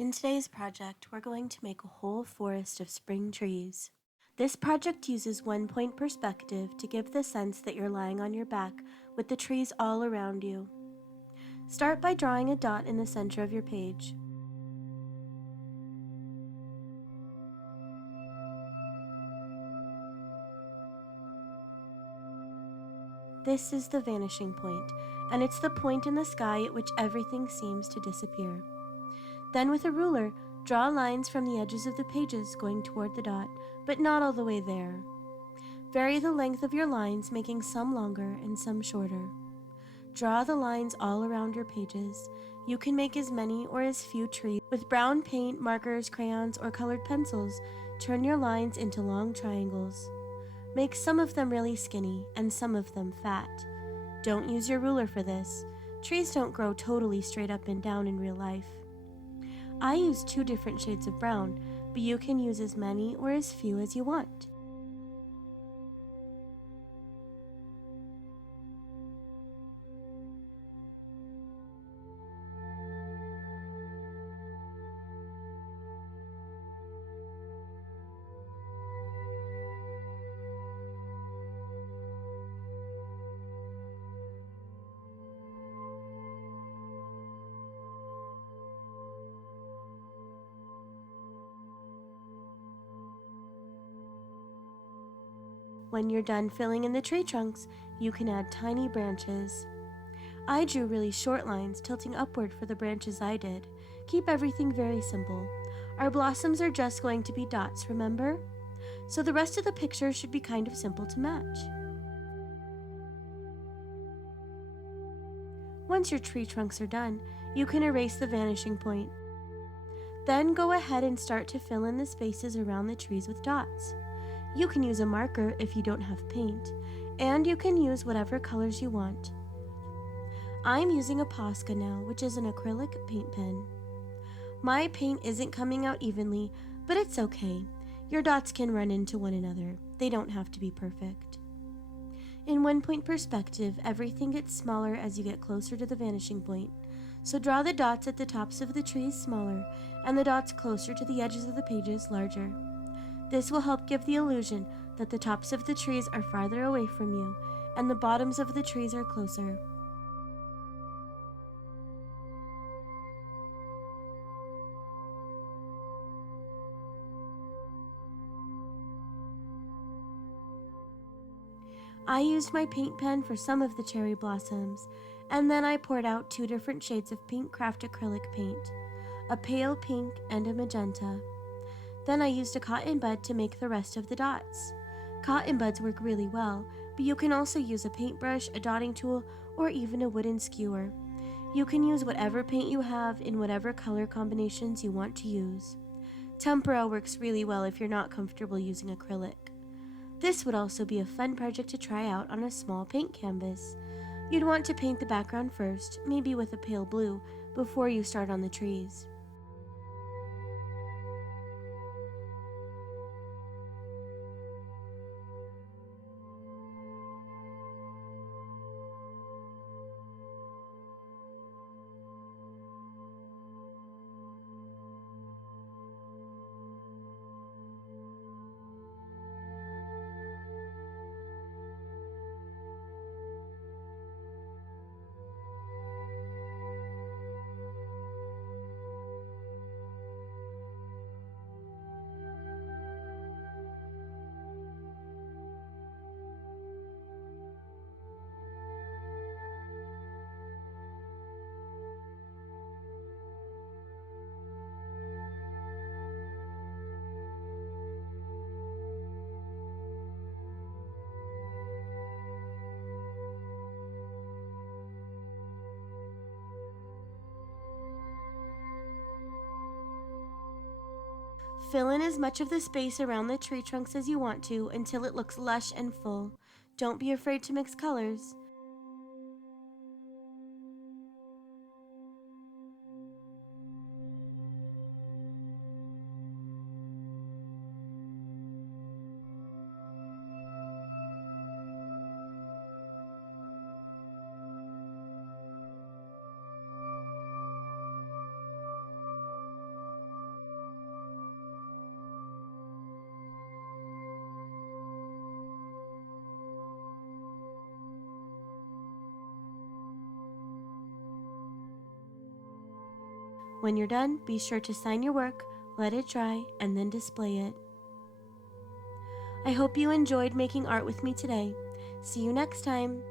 In today's project, we're going to make a whole forest of spring trees. This project uses one-point perspective to give the sense that you're lying on your back with the trees all around you. Start by drawing a dot in the center of your page. This is the vanishing point, and it's the point in the sky at which everything seems to disappear. Then with a ruler, draw lines from the edges of the pages going toward the dot, but not all the way there. Vary the length of your lines, making some longer and some shorter. Draw the lines all around your pages. You can make as many or as few trees. With brown paint, markers, crayons, or colored pencils, turn your lines into long triangles. Make some of them really skinny and some of them fat. Don't use your ruler for this. Trees don't grow totally straight up and down in real life. I use 2 different shades of brown, but you can use as many or as few as you want. When you're done filling in the tree trunks, you can add tiny branches. I drew really short lines tilting upward for the branches I did. Keep everything very simple. Our blossoms are just going to be dots, remember? So the rest of the picture should be kind of simple to match. Once your tree trunks are done, you can erase the vanishing point. Then go ahead and start to fill in the spaces around the trees with dots. You can use a marker if you don't have paint, and you can use whatever colors you want. I'm using a Posca now, which is an acrylic paint pen. My paint isn't coming out evenly, but it's okay. Your dots can run into one another. They don't have to be perfect. In one-point perspective, everything gets smaller as you get closer to the vanishing point. So draw the dots at the tops of the trees smaller, and the dots closer to the edges of the pages larger. This will help give the illusion that the tops of the trees are farther away from you, and the bottoms of the trees are closer. I used my paint pen for some of the cherry blossoms, and then I poured out 2 different shades of pink craft acrylic paint, a pale pink and a magenta. Then I used a cotton bud to make the rest of the dots. Cotton buds work really well, but you can also use a paintbrush, a dotting tool, or even a wooden skewer. You can use whatever paint you have in whatever color combinations you want to use. Tempera works really well if you're not comfortable using acrylic. This would also be a fun project to try out on a small paint canvas. You'd want to paint the background first, maybe with a pale blue, before you start on the trees. Fill in as much of the space around the tree trunks as you want to until it looks lush and full. Don't be afraid to mix colors. When you're done, be sure to sign your work, let it dry, and then display it. I hope you enjoyed making art with me today. See you next time.